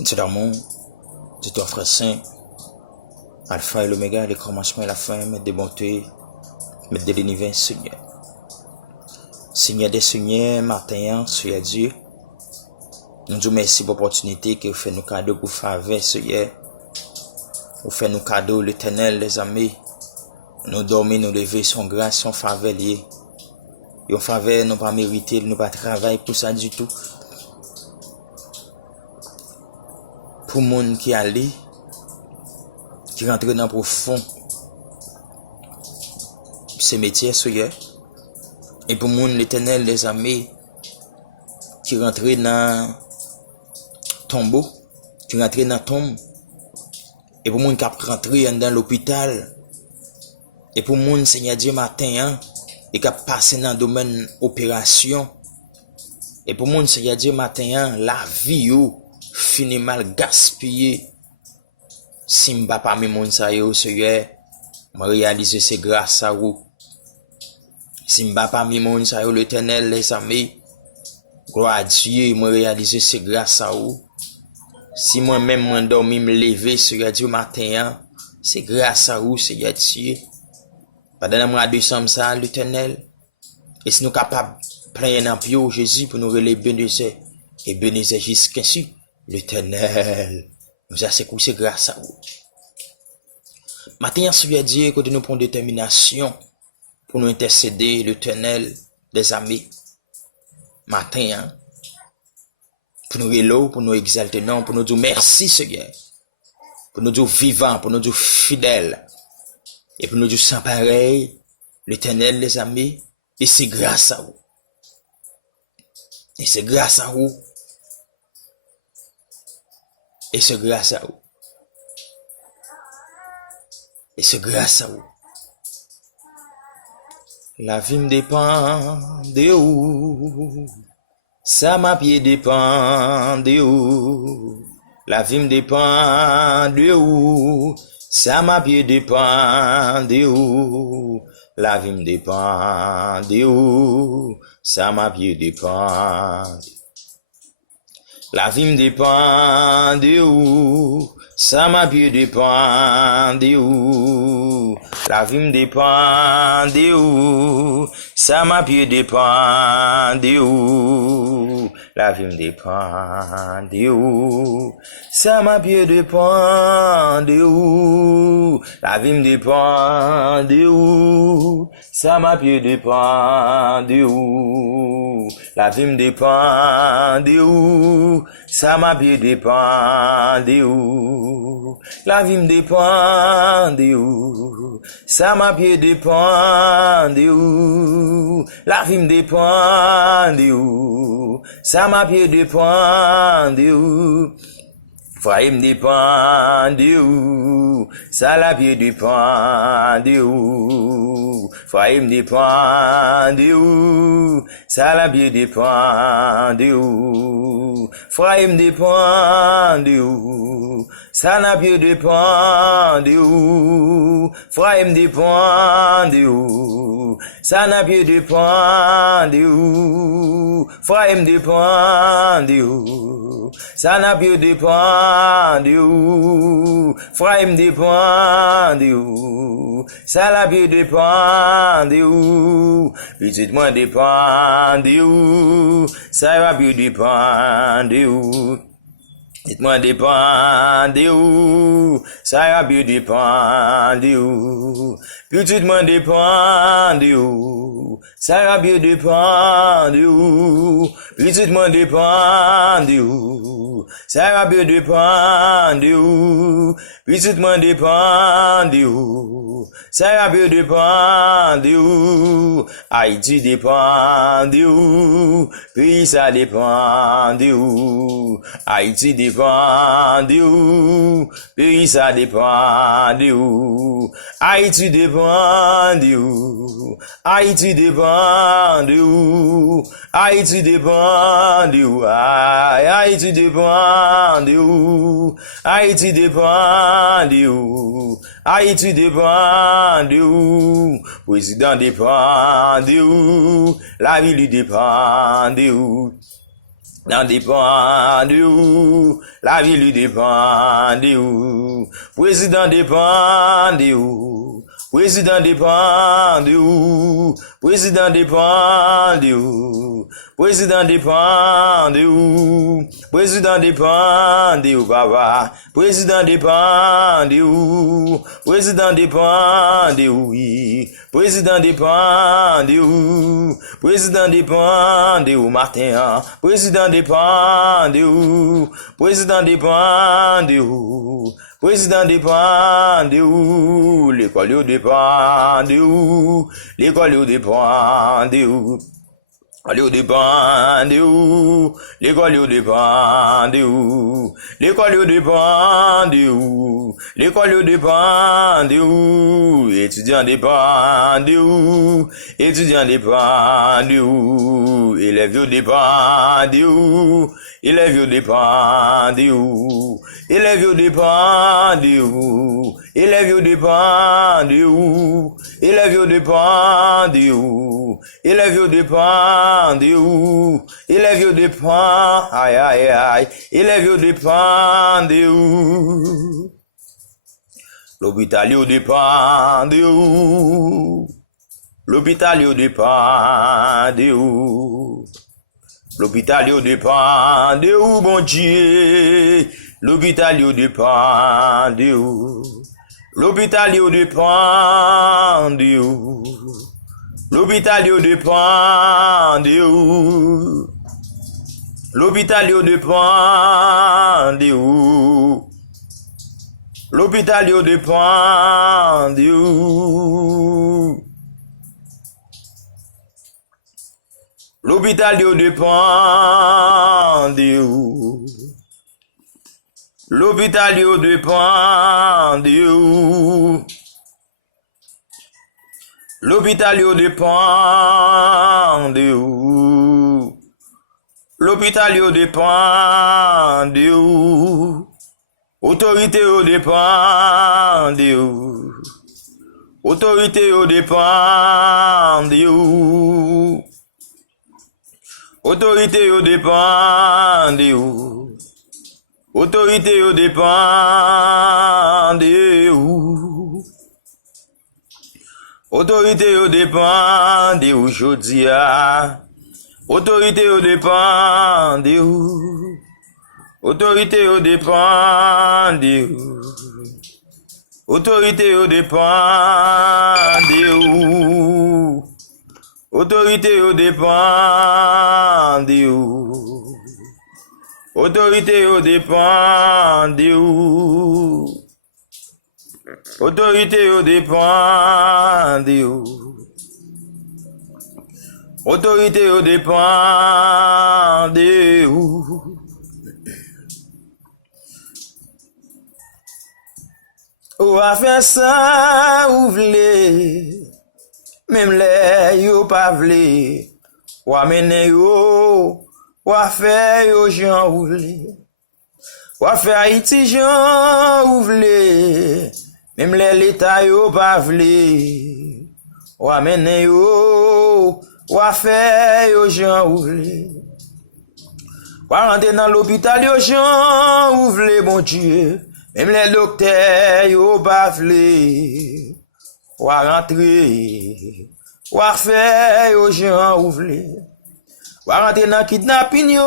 Dieu d'amour, Dieu ton frère saint, Alpha et l'Oméga, le commencement et la fin, maître de bonté, maître de l'univers, Seigneur. Seigneur des Seigneurs, matin, Seigneur Dieu, nous vous remercions pour l'opportunité que vous faites nous cadeaux pour faveur, Seigneur. Vous faites nous cadeaux, l'Éternel, les amis. Nous dormir, nous lever, son grâce, son faveur lié. Et en faveur, nous pas mériter, nous pas travailler pour ça du tout. Pour monde qui allait, qui rentre dans le profond, ces métiers, Seigneur. Et pour monde, l'Éternel, les amis, qui rentre dans le tombeau, qui rentre dans la tombe. Et pour monde qui rentre dans l'hôpital. Et pour monde, Seigneur Dieu, matin, et qui a passé dans le domaine opération. Et pour monde, Seigneur Dieu, matin, la vie, finit mal gaspillée. Si je ne pas parmi mon Seigneur, je réalise c'est grâce à vous. Si je ne pas parmi mon Seigneur, l'Éternel, les amis, gloire à Dieu, je réalise c'est grâce à vous. Si moi-même, je dormi, me lever, Seigneur Dieu, matin, c'est grâce à vous, Seigneur Dieu. Pendant le mois de décembre, ça, l'Éternel. Et si nous sommes capables de prier dans le Jésus pour nous relayer bénir et bénir jusqu'ici, l'Éternel nous a secoué grâce à vous. Maintenant, Seigneur Dieu, que nous prenons détermination pour nous intercéder, l'Éternel, des amis. Matin, pour nous relayer, pour nous exalter, non, pour nous dire merci, Seigneur. Pour nous dire vivants, pour nous dire fidèles. Et pour nous dire sans pareil, l'Éternel, les amis, et c'est grâce à vous. Et c'est grâce à vous. Et c'est grâce à vous. Et c'est grâce à vous. La vie me dépend de vous. Ça m'a pied dépend de vous. La vie me dépend de vous. Ça m'a pied dépend de vous. La vie me dépend de vous. Ça m'a pied dépend. La vie me dépend de vous. Ça m'a pied dépend de vous. La vie me dépend de vous. Ça m'a pied dépend de vous. La vie me dépend de vous. Ça m'a pied dépend de vous. La vie me dépend de vous. Ça m'a pied dépend de vous. La vie me dépend de vous. Ça m'a pied dépend de vous. La vie me dépend de vous. Ça m'a pied dépend de vous. La vie me dépend de vous. Ça m'a pied dépend de vous. Frère me dépend de vous. Ça la pied dépend de vous. Frère me dépend de vous. Ça la pied dépend de vous. Frère me dépend de vous. Ça la pied dépend de vous. Frère me dépend de vous. Ça la pied dépend de vous. Frère me dépend de vous. Ça n'a pied dépend de vous. Frère me dépend de vous. Ça la pied dépend de vous. Petite moi dépend de vous. Ça va pied dépend de vous. Dites-moi dépend de vous. Ça va pied dépend de vous. Petite-moi dépend de vous. Ça va pied dépend de vous. Petite-moi dépend de vous. Ça va pied dépend de vous. Petite-moi dépend de vous. Ça va pied dépend de vous. Haïti dépend de vous. Puis ça dépend de vous. Haïti dépend de vous. Puis ça dépend de vous. Haïti dépend de vous. Haïti dépend de vous. Haïti dépend de vous. Haïti dépend de vous. Haïti dépend de vous. Haïti dépend de vous. Président dépend de vous. La ville dépend de vous. Nan dépend de ou, la vie lui dépend de ou, président dépend de ou, président dépend de ou, président dépend de ou, président dépend de ou, président dépend de ou, papa, président dépend de ou, président dépend de ou, président dépend de ou, président dépend de ou, matin, président dépend de où, président dépend de où, président dépend de où, l'école dépend de où, l'école dépend de où. L'école dépend de où, l'école dépend de où, l'école dépend de où, l'école dépend de où, étudiant dépend de où, étudiant dépend de où, élève dépend de où, élève dépend de où, élève dépend de où, élève dépend de où, élève dépend de où, élève dépend de où, élève dépend, aïe aïe aïe, élève dépend de où, l'hôpital dépend de où, l'hôpital dépend de où, l'hôpital dépend de où, bon Dieu, l'hôpital dépend de où, l'hôpital dépend de où. L'hôpital dépend de où? L'hôpital dépend de où? L'hôpital dépend de où? L'hôpital dépend de où? L'hôpital dépend de où? L'hôpital dépend de où? L'hôpital dépend de où? Autorité dépend de où? Autorité dépend de où? Autorité dépend de où? Autorité dépend de où? Autorité dépend de où aujourd'hui. Autorité dépend de où? Autorité dépend de où? Autorité dépend de où? Autorité dépend de où? Autorité dépend de où? Autorité dépend de où? Autorité dépend de où? Ou a fait ça ou vle, même les yo pas vle, ou a mené yo, ou a fait yo jan ou vle, ou a fait Haïti jan ou vle, même les l'État yo pas vle, ou a mené yo, ou a fait yo jan ou vle, ou a rentre dans l'hôpital yo jan ou vle, bon Dieu. Même les docteurs, yo pas vle, ou a rentrer, ou a faire, yo jan ou vle, ou a rentrer dans kidnapping, yo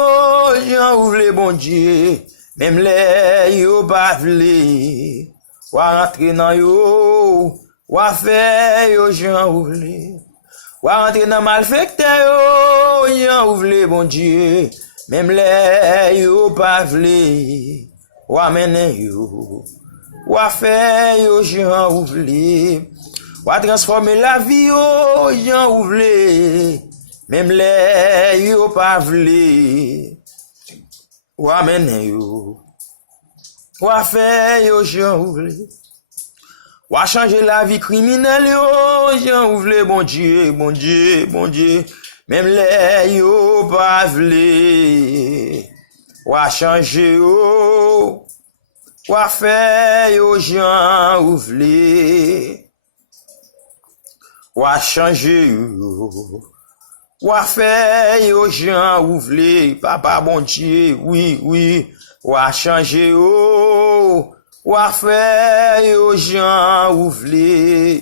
jan ou vle, bon Dieu. Même les, yo pas vle, ou a rentrer dans yo, ou a faire, yo jan ou vle, ou a rentrer dans malfecteur, yo jan ou vle, bon Dieu. Même les, yo pas vle, ou a mené yo, ou a fait yo jan ou vle, ou a transformer la vie yo jan ou vle, même les yo pas vle, ou a mené yo, ou a fait yo jan ou vle, ou a changer la vie criminelle yo jan ou vle, bon Dieu, bon Dieu, bon Dieu, même les yo pas vle, ou a changer yo, ou a fait yo jan ou vle, ou a changer yo, Ou a fait yo gens ou vle, papa bon Dieu, oui, ou a changé yo, ou a fait yo gens ou vle,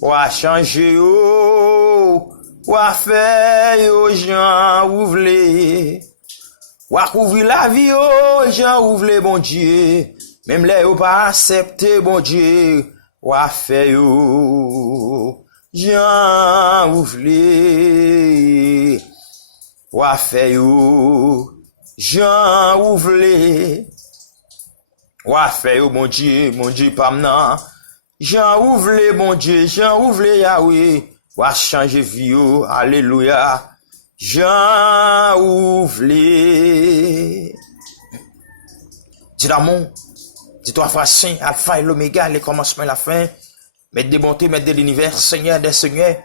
ou a changé yo, ou a fait yo gens ou vle, ou a couvrir la vie yo gens ou vle bon Dieu, même les yo pas accepté bon Dieu, ou a fait yo Jean ouvlé, ou a fait yo, Jean ouvlé, ou a fait yo, mon Dieu, pas m'nan, Jean ouvlé, mon Dieu, Jean ouvlé, Yahweh, ou a changé vie yo, alléluia, Jean ouvlé. Dis l'amour, dis-toi frère saint, alpha et l'oméga, les commencements et la fin. Maître des bontés, maître de l'univers, Seigneur des seigneurs,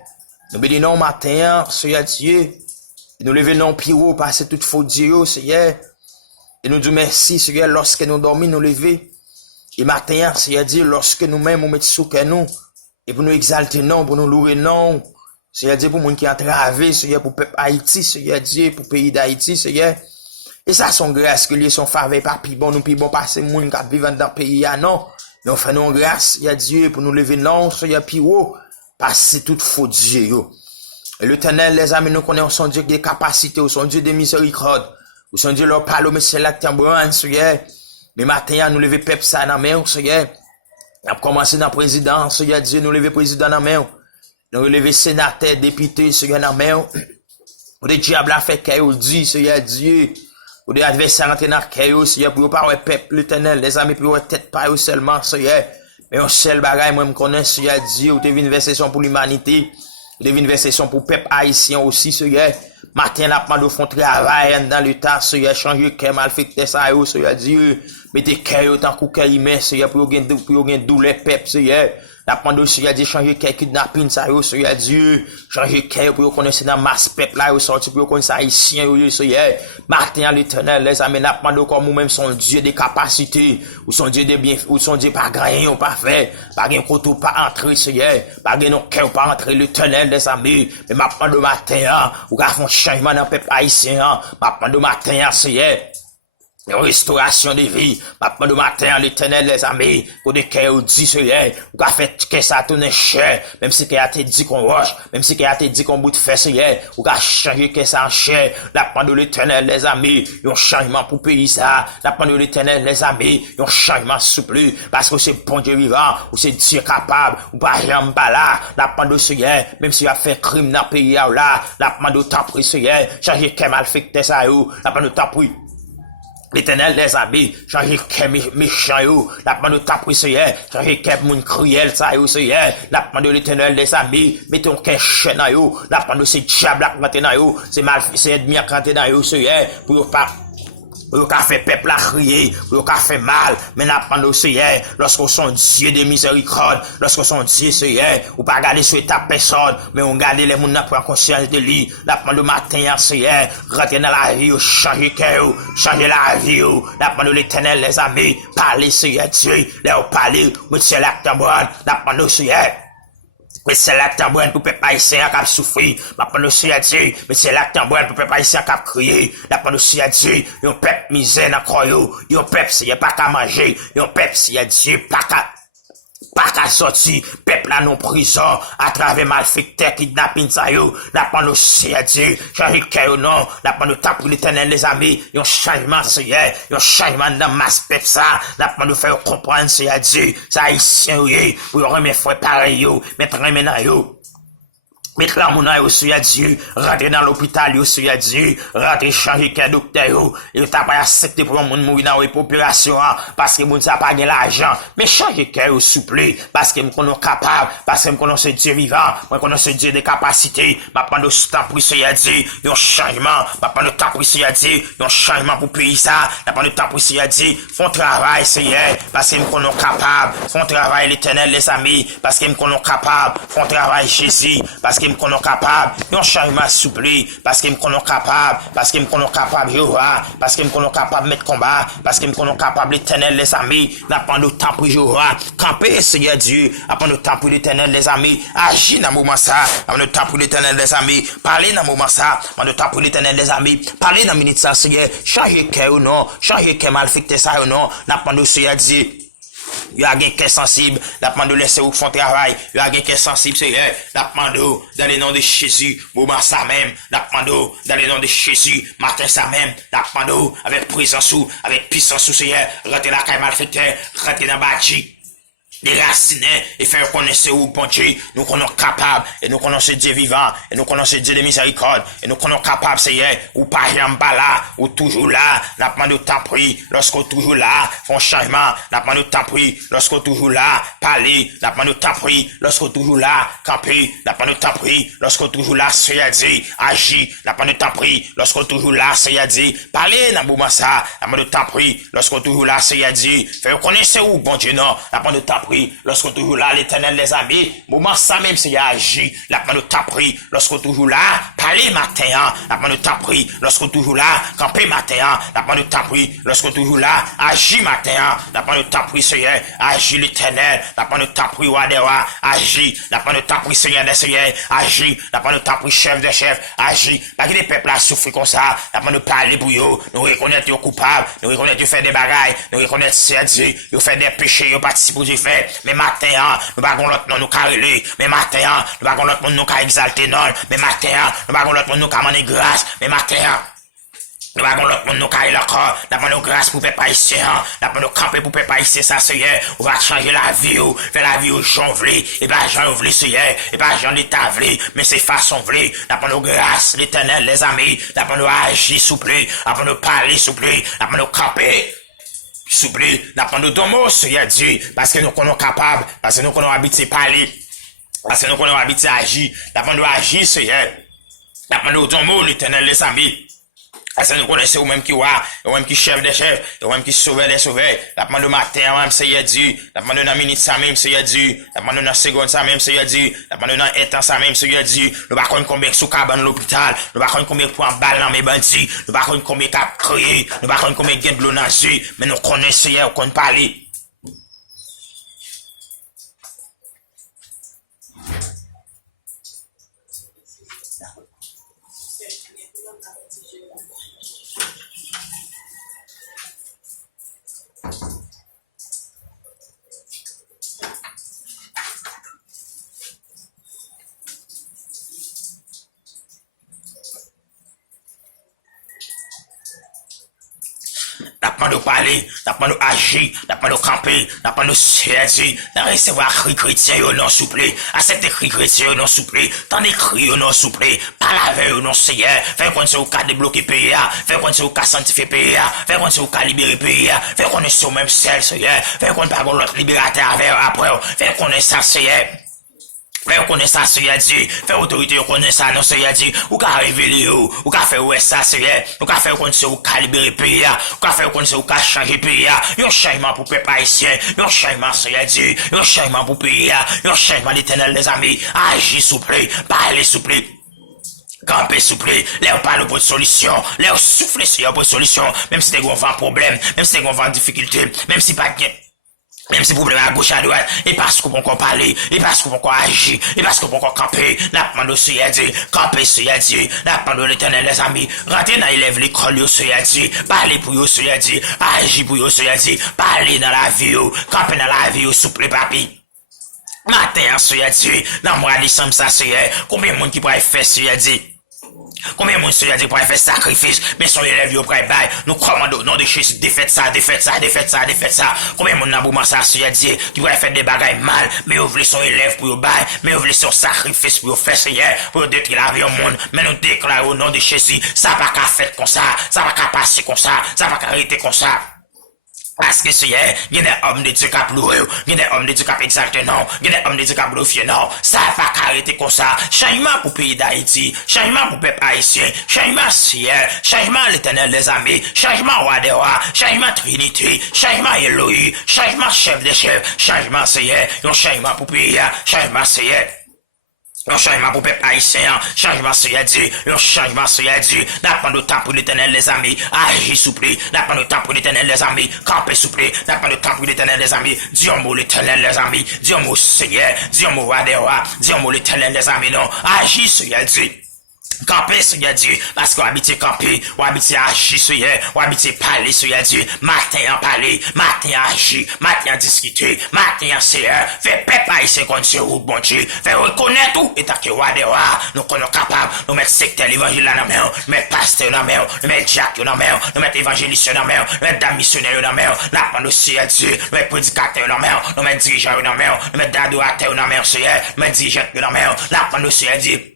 nous bénissons matin, Seigneur Dieu, et nous levons pieds haut, passer toute faute Dieu, Seigneur, et nous disons merci, Seigneur, lorsque nous dormons, nous levons, et matin, Seigneur Dieu, lorsque nous-mêmes, nous mettons sous nous, et pour nous exalter, non, pour nous louer, non, Seigneur Dieu, pour nous qui ont traversé, Seigneur, pour le peuple Haïti, Seigneur Dieu, pour le pays d'Haïti, Seigneur, et ça, son grâce, que lui, son faveur, pas plus bon, nous plus bon, passer, nous, qui vivent dans le pays, non. Nous faisons grâce, il y a Dieu, pour nous lever, non, il y a plus haut, parce que c'est tout faux Dieu, Et l'Éternel, les amis, nous connaissons son Dieu des capacités, ou son Dieu de miséricorde, ou son Dieu leur parle, mais c'est là que t'en Seigneur. Mais maintenant, nous lever peuple ça dans la main, Seigneur. On a commencé dans la présidence, Seigneur Dieu, nous lever président dans la main. Nous lever sénateur, député, Seigneur dans la main. Ou des diables à faire qu'il dit, Seigneur Dieu. Ou des adversaires rentrent dans le cœur, Seigneur, pour pas ouais peuple, l'Éternel, les amis, pour tête pas eux seulement, Seigneur. Mais un seul bagage, moi, me connais, Seigneur Dieu, ou t'es une version pour l'humanité, ou t'es une version pour peuple haïtien aussi, Seigneur. Matin, la demande de font travail dans le temps, Seigneur, changer cœur mal fait ça, Seigneur Dieu. Mettez cœur tant qu'au cœur humain, Seigneur, pour gagner douleur peuple, Seigneur. La demande, Seigneur Dieu, changer cœur kidnapping, ça, Seigneur Dieu. Changer cœur pour connaître dans masse peuple, là, sorti pour connaître ça haïtien, Seigneur. Matin, l'Éternel, les amis, la demande comme nous-mêmes son Dieu des capacités, ou son Dieu des bienfaits, ou son Dieu pas grand, pas fait, pas gain côté pas entrer, Seigneur. Pas gain non cœur pas entrer, l'Éternel, les amis. Mais ma demande matin, ou qu'a fait un changement dans le peuple haïtien, ma demande matin, Seigneur. Une restauration de vie. Maintenant, de matin, l'Éternel, les amis, pour des cœurs dit, Seigneur, ou qu'a fait que ça tourne cher, même si qu'il a te dit qu'on roche, même si qu'il a te dit qu'on bout de fer, Seigneur, ou qu'a changé que ça en cher. Maintenant, de l'Éternel, les amis, un changement pour payer ça. Maintenant, de l'Éternel, les amis, un changement souple, parce que c'est bon Dieu vivant, ou c'est Dieu capable, ou pas jamais pas là. Maintenant, de Seigneur, même s'il a fait crime dans le pays, là, maintenant, de t'en prie, Seigneur, changer que mal fait que ça, maintenant, de t'en prie. L'Éternel les amis, changer qu'un méchant yo, la demande de ta Seigneur, changer qu'un moun cruel ça yo, Seigneur, la demande de l'Éternel les amis, mettons qu'un chien dans yo, la demande de ces diables qui rentrent dans yo, c'est mal, c'est ennemi qui rentrent dans yo, Seigneur, pour pas pour qu'a fait peuple à crier, pour qu'a fait mal, mais n'a pas au Seigneur, lorsqu'on sont Dieu de miséricorde, lorsqu'on sont Dieu Seigneur, ou pas garder sur ta personne, mais on garde les gens n'a pas conscience de lui, n'a pas le matin Seigneur, rentrer dans la vie, changer cœur, changer la vie, n'a pas l'Éternel les amis, parler Seigneur Dieu, leur parler, monsieur l'acte bon, n'a pas le Seigneur. Mais c'est là que t'en bois pour peuple haïtien qui a souffert. Ma pendant Seigneur Dieu, mais c'est là que t'en bois pour peuple haïtien qui a crié. La pendant Seigneur Dieu, yon peuple misère dans croix yo, yon peuple Seigneur pas qu'à manger, yon peuple Seigneur Dieu pas qu'à sortir, peuple là non prison, à travers malfecteurs, kidnapping ça yo, la pendant Seigneur Dieu, changer cœur non, la pendant ta pour l'Éternel les amis, yon changement Seigneur, yon changement dans masse peuple ça, la pendant faire comprendre Seigneur Dieu, ça haïtien oui, pour remettre frère pareil yo, mettre maintenant yo. Mettre la mouna yo Seigneur Dieu, rentrer dans l'hôpital yo Seigneur Dieu, rentrer changer qu'un docteur yo, et t'as pas accepté pour un monde mourir dans la population, parce que moun ça pas gain l'argent, mais changer qu'un yo souple, parce que nous connaissons capable, parce que nous connaissons Dieu vivant, nous connaissons Dieu des capacités, ma pendant ce temps pour Seigneur Dieu, yon changement, ma pendant temps pour Seigneur Dieu, yon changement pour pays ça, ma pendant temps pour Seigneur Dieu, font travail Seigneur, parce que nous connaissons capable, font travail l'Éternel les amis, parce que nous connaissons capable, font travail Jésus, parce que que me connais capable, un changement soupli, parce que me connais capable, parce que me connais capable, Jéhovah, parce que me connais capable mettre combat, parce que me connais capable l'éternel les amis, n'a pas de temps pour Jéhovah, camper Seigneur Dieu, n'a pas de temps pour l'éternel les amis, agir dans le moment ça, n'a pas de temps pour l'éternel les amis, parler dans le moment ça, n'a pas de temps pour l'éternel les amis, parler dans le minute ça Seigneur, changer cœur ou non, changer cœur mal fait ça ou non, n'a pas de Seigneur Dieu. Il y a un cœur sensible, n'a pas de laisser au fond travail, il y a un cœur sensible, Seigneur, n'a pas de dans le nom de Jésus, moment ça même, n'a pas de dans le nom de Jésus, matin ça même, n'a pas de avec présence ou, avec puissance ou, Seigneur, rentrer la caille malfaiteur, rentrer dans bâti. Déraciner et faire connaître où bon Dieu, nous connaissons capables, et nous connaissons Dieu vivant, et nous connaissons Dieu de miséricorde, et nous connaissons capables, Seigneur, ou pas jamais là, ou toujours là, n'a pas de temps pris, lorsqu'on toujours là, font changement, n'a pas de temps pris, lorsqu'on toujours là, parler, n'a pas de temps pris, lorsqu'on toujours là, camper, n'a pas de temps pris, lorsqu'on toujours là, Seigneur dit, agir, n'a pas de temps pris, lorsqu'on toujours là, Seigneur dit, parler, n'a pas ça, n'a pas de temps pris, lorsqu'on toujours là, Seigneur dit, faire connaître où bon Dieu, non, n'a pas de temps pris, lorsqu'on toujours là, l'éternel les amis, moment ça même c'est agi, la pas de temps pris, lorsqu'on toujours là, parler matin, la pas de temps pris, lorsqu'on toujours là, camper matin, la pas de temps pris, lorsqu'on toujours là, agir matin, la pas de temps pris, Seigneur, agir l'éternel, la pas de temps pris, Wadewa, agir, la pas de temps pris, Seigneur des Seigneurs, agir, la pas de temps pris, chef des chefs, agir, pas que les peuples à souffrir comme ça, la pas de parler pour eux, nous reconnaître les coupables, nous reconnaître qu'ils font des bagailles, nous reconnaître c'est Dieu, ils font des péchés, ils participent au fait. Mais matin, nous avons l'autre nom nous carrelé. Mais matin, nous avons l'autre nom nous exalté non. Mais matin, nous avons l'autre nom nous demander grâce. Mais matin, nous avons l'autre nom nous carrelé encore. Nous avons grâce pour peuple haïtien. Nous avons camper pour peuple haïtien, ça Seigneur. On va changer la vie, faire la vie aux gens vlés. Et pas gens vlés Seigneur. Et pas gens l'état vlés. Mais c'est façon vlés. Nous avons grâce, l'éternel, les amis. Nous avons agir souple. Nous avons parler souple. Nous avons camper. S'oublie, n'a pas de domo, Seigneur Dieu, parce que nous connaissons capables, parce que nous connaissons habiter parler, parce que nous connaissons habiter agir, n'a pas de agir, Seigneur, n'a pas de domo, l'éternel, les amis, parce que nous connaissons ou même qui wa, ou même qui chef des chefs, ou même qui sauveur des sauveurs, n'a pas de matin, même, Seigneur Dieu, n'a pas de la minute, ça même, Seigneur Dieu, n'a pas de la seconde, ça même, Seigneur Dieu, n'a pas de la état, ça même, Seigneur Dieu, nous ne connaissons combien sous cabane l'hôpital, nous ne connaissons combien pour un balle dans mes bandits, nous ne connaissons combien cap crier, nous ne connaissons combien de l'eau dans les yeux, mais nous connaissons, Seigneur, qu'on parler. N'a pas de parler, n'a pas de agir, n'a pas de camper, n'a pas de saisir, n'a recevoir cri chrétien au non souple, accepter cri chrétien au non souple, t'en écrit au non souple, pas la veille au non Seigneur, faire qu'on se au cas débloquer pays, faire qu'on se au cas sanctifier pays, faire qu'on se au cas libérer pays, faire qu'on est au même ciel Seigneur, faire qu'on parle l'autre libérateur avec après, faire qu'on est ça Seigneur. Faire connaître ça, Seigneur Dieu. Faire autorité, connaître ça, non, Seigneur Dieu. Ou qu'à révéler, ou qu'à faire ouais ça, Seigneur. Ou qu'à faire connaître ou qu'à libérer pays, ou qu'à faire connaître ou qu'à changer pays. Yon changement pour peuple haïtien. Yon changement, Seigneur Dieu. Yon changement pour pays. Yon changement l'éternel des amis. Agis souple, parlez souple. Camper souple, leur parle pour solution, leur souffle sur pour solution, même si t'es gros vent problème, même si t'es gros vent difficulté, même si pas de même si vous problème à gauche à droite, et parce qu'on peut encore parler, et parce qu'on peut encore agir, et parce qu'on peut encore camper, n'a pas de Seigneur Dieu, camper Seigneur Dieu, n'a pas de l'éternel les amis, rentrez dans l'élève l'école yo Seigneur Dieu, parlez pour yo Seigneur Dieu, agir pour yo Seigneur Dieu, parlez dans la vie yo, camper dans la vie yo, souple papi. Matin Seigneur Dieu, dans mois de décembre ça Seigneur, combien de monde qui pourrait faire Seigneur Dieu? Combien de monde Seigneur Dieu pourrait faire sacrifice, mais son élève yo pourrait bailler, nous commandons au nom de Jésus, défaites ça. Combien de monde n'a pas ça Seigneur Dieu, qui pourrait faire des bagailles mal, mais vous voulez son élève pour yo bailler, mais vous voulez son sacrifice pour yo faire Seigneur, pour détruire la vie au monde, mais nous déclarons au nom de Jésus, ça va pas qu'à faire comme ça, ça va qu'à passer comme ça, ça va qu'à arrêter comme ça. Parce que Seigneur, il y a des hommes de Dieu qui applaudissent, il y a des hommes de Dieu qui exaltent, non, il y a des hommes de Dieu qui applaudissent, non, ça va pas arrêter comme ça. Changement pour le pays d'Haïti, changement pour le peuple haïtien, changement Seigneur, changement l'éternel des amis, changement roi des rois, changement Trinité, changement Elohim, changement chef des chefs, changement Seigneur, un changement pour le pays, changement Seigneur. Un changement pour peuple haïtien, changement sur Dieu, un changement sur Dieu. N'a pas de temps pour l'éternel, les amis. Agis souple, n'a pas de temps pour l'éternel, les amis. Campez souple, n'a pas de temps pour l'éternel, les amis. Dieu mot l'éternel, les amis. Dieu mot Seigneur, Dieu mot roi des rois, Dieu mot l'éternel, les amis. Non, agis sur Dieu. Camper sur Dieu, parce qu'on habite camper, on habite agir sur Dieu, on habite parler sur Dieu, matin en parler, matin agir, matin discuter, matin Seigneur, fait peuple haïtien contre ce route bon Dieu, fait reconnaître tout, et tant que roi des rois, nous sommes capables, nous mettre secteur l'évangile dans la main, nous mettre pasteur dans la main, nous mettre Jacques dans la main, nous mettre évangéliste dans la main, nous mettre dame missionnaire dans la main, nous mettre aussi Dieu, nous mettre prédicateur dans la main, nous mettre dirigeant dans la main, nous mettre adorateur dans la main, Seigneur, nous mettre dirigeant dans la main, nous mettre aussi Dieu.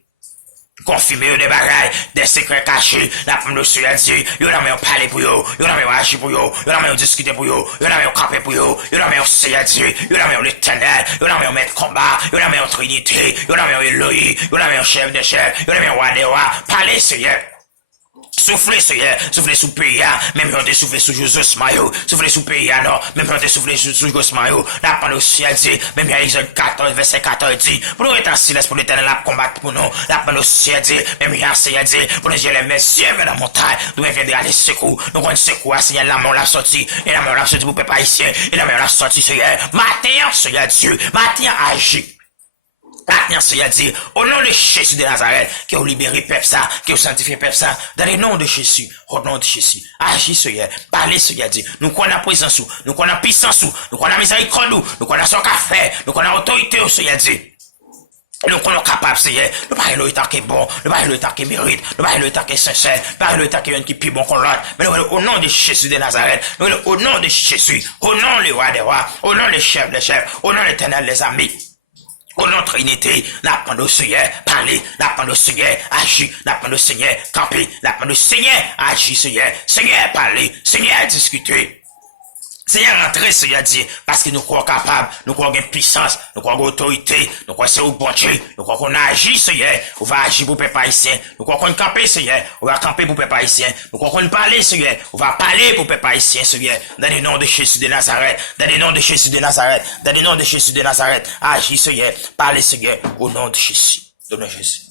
Confirmer des bagailles, des secrets cachés, la femme de Dieu, yo n'a même parler pour yo, yo n'a même agir pour yo, yo n'a même discuter pour yo, yo n'a même camper pour yo, yo n'a même Seigneur Dieu, yo n'a même l'éternel, yo n'a même mettre combat, yo n'a même trinité, yo n'a même Elohim, yo n'a même chef de chef, yo n'a même roi des rois, parlez Seigneur. Soufflez, Seigneur, soufflez sous pays, même quand soufflez sous Joseph Mayo, soufflez sous pays, non, même quand soufflez sous Joseph Mayo, la parole au ciel dit, même à Exode 14, verset 14 dit, pour nous être en silence, pour l'éternel la combattre pour nous, la parole au ciel dit, même à Seigneur dit, pour nous gérer mes yeux vers la montagne, nous viendrons aller secours, nous avons secours à Seigneur, la mort l'a sorti, et la mort l'a sorti pour peuple haïtien, et la mort l'a sorti, Seigneur, matin, Seigneur Dieu, matin, agis. Maintenant, Seigneur dit, au nom de Jésus de Nazareth, qui a libéré peuple ça, qui a sanctifié peuple ça, dans le nom de Jésus, au nom de Jésus, agis, Seigneur, parlez, Seigneur dit, nous connaissons la présence, nous connaissons la puissance, nous connaissons la miséricorde, nous connaissons ce qu'a fait, nous connaissons l'autorité, Seigneur dit. Nous sommes capables, Seigneur, nous parlons le temps qui est bon, nous parlons le temps qui mérite, nous parlons le temps qui est sincère, nous parlons le temps qui est plus bon qu'on l'autre, mais nous au nom de Jésus de Nazareth, nous au nom de Jésus, au nom du roi des rois, au nom des chefs des chefs, au nom de l'éternel des amis. Au nom de Trinité, n'apprendre au Seigneur, parler, n'apprendre au Seigneur, agir, n'apprendre au Seigneur, camper, n'apprendre au Seigneur, agir, Seigneur, parler, Seigneur, discuter. Seigneur, rentrez, Seigneur Dieu, parce que nous croyons capables, nous croyons en puissance, nous croyons en autorité, nous croyons c'est au bon Dieu, nous croyons qu'on agit, Seigneur, on va agir pour peuple haïtien, nous croyons qu'on camper, Seigneur, on va camper pour peuple haïtien, nous croyons qu'on parler, Seigneur, on va parler pour peuple haïtien, Seigneur, dans le nom de Jésus de Nazareth, dans le nom de Jésus de Nazareth, dans le nom de Jésus de Nazareth, agis, Seigneur, parlez, Seigneur, au nom de Jésus, au nom de Jésus.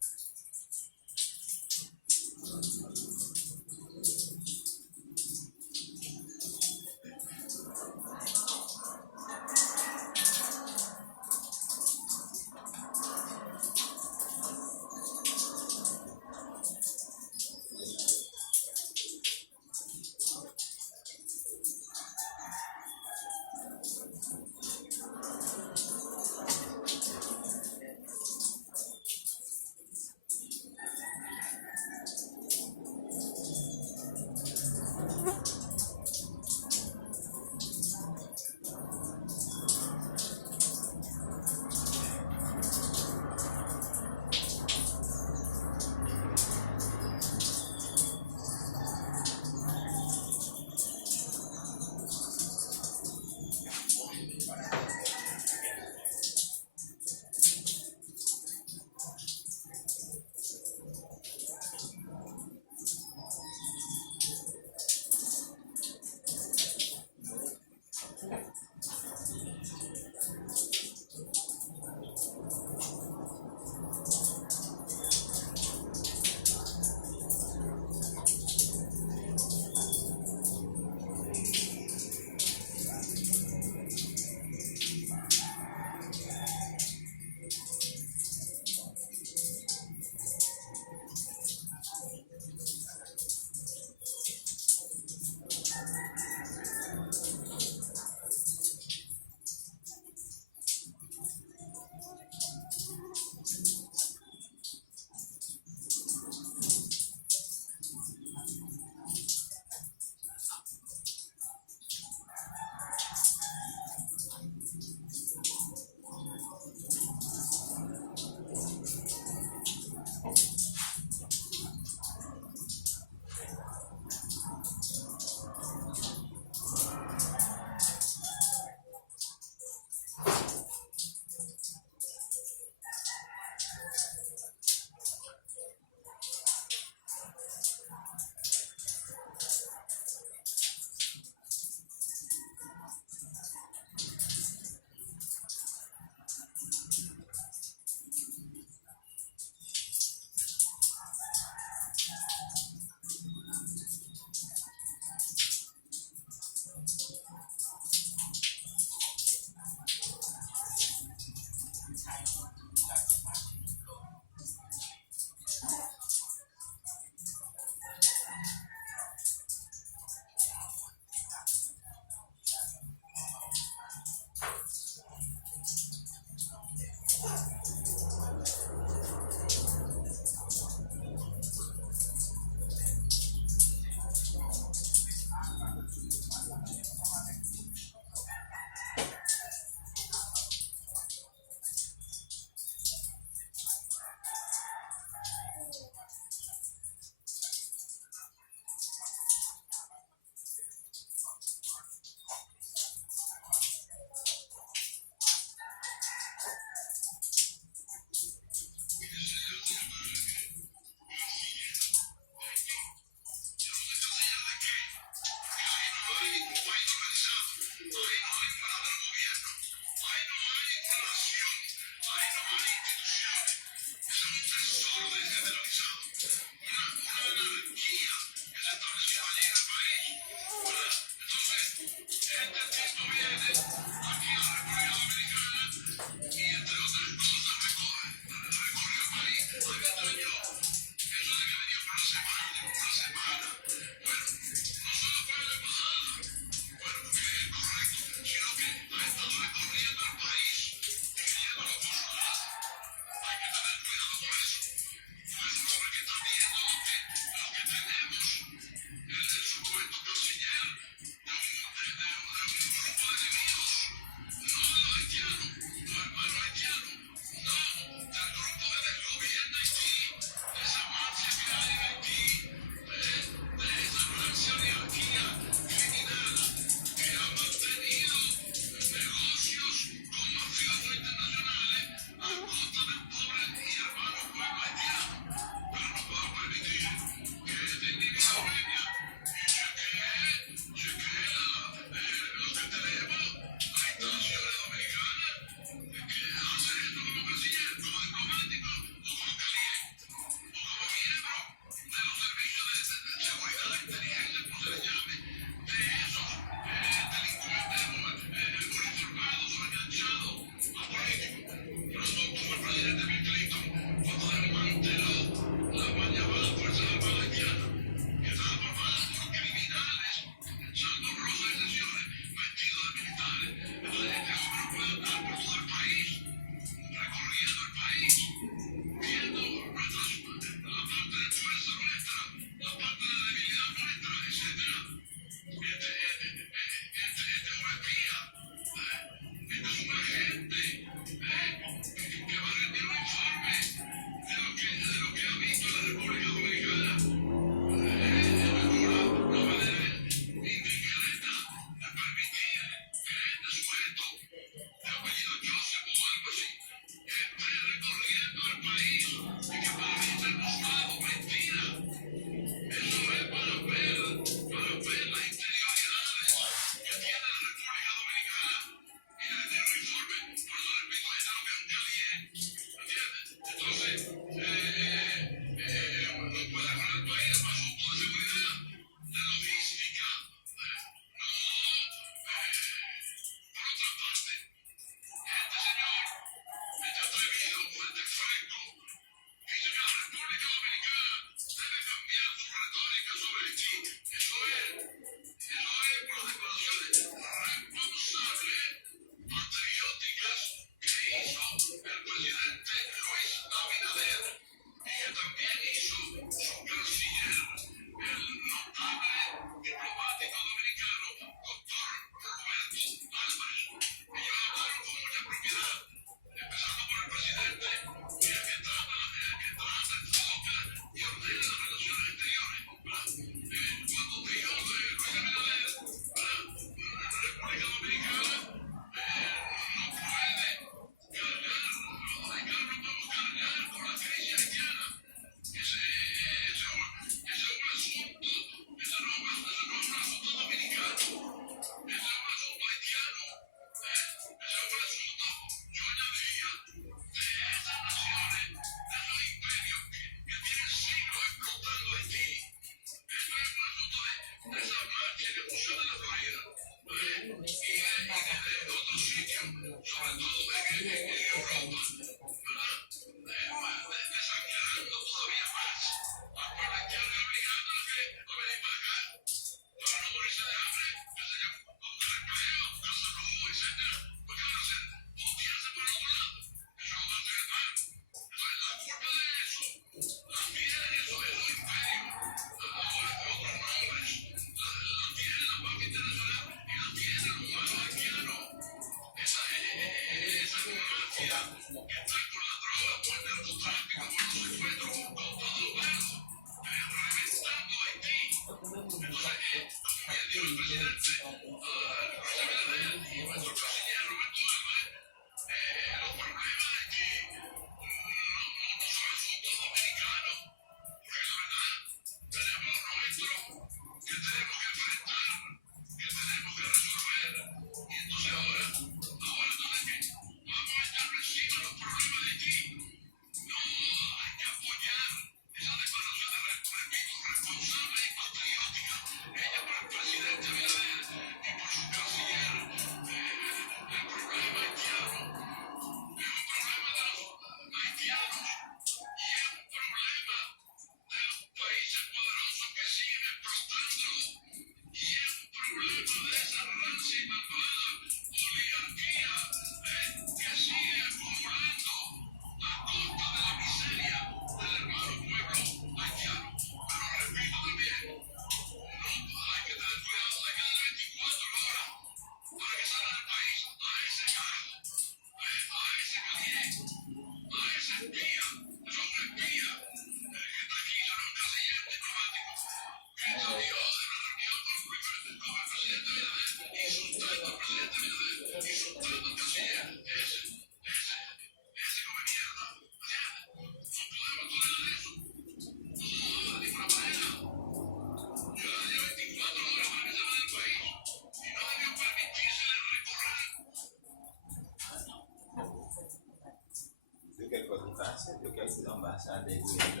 Eu quero que não basta a desenvolver.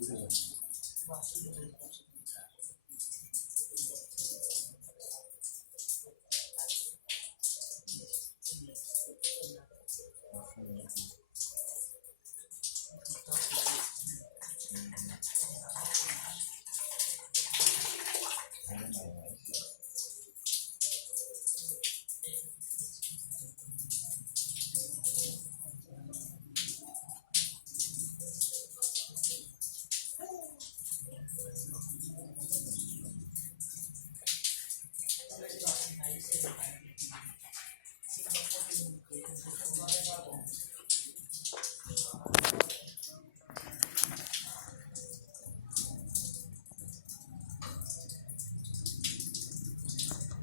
Oui.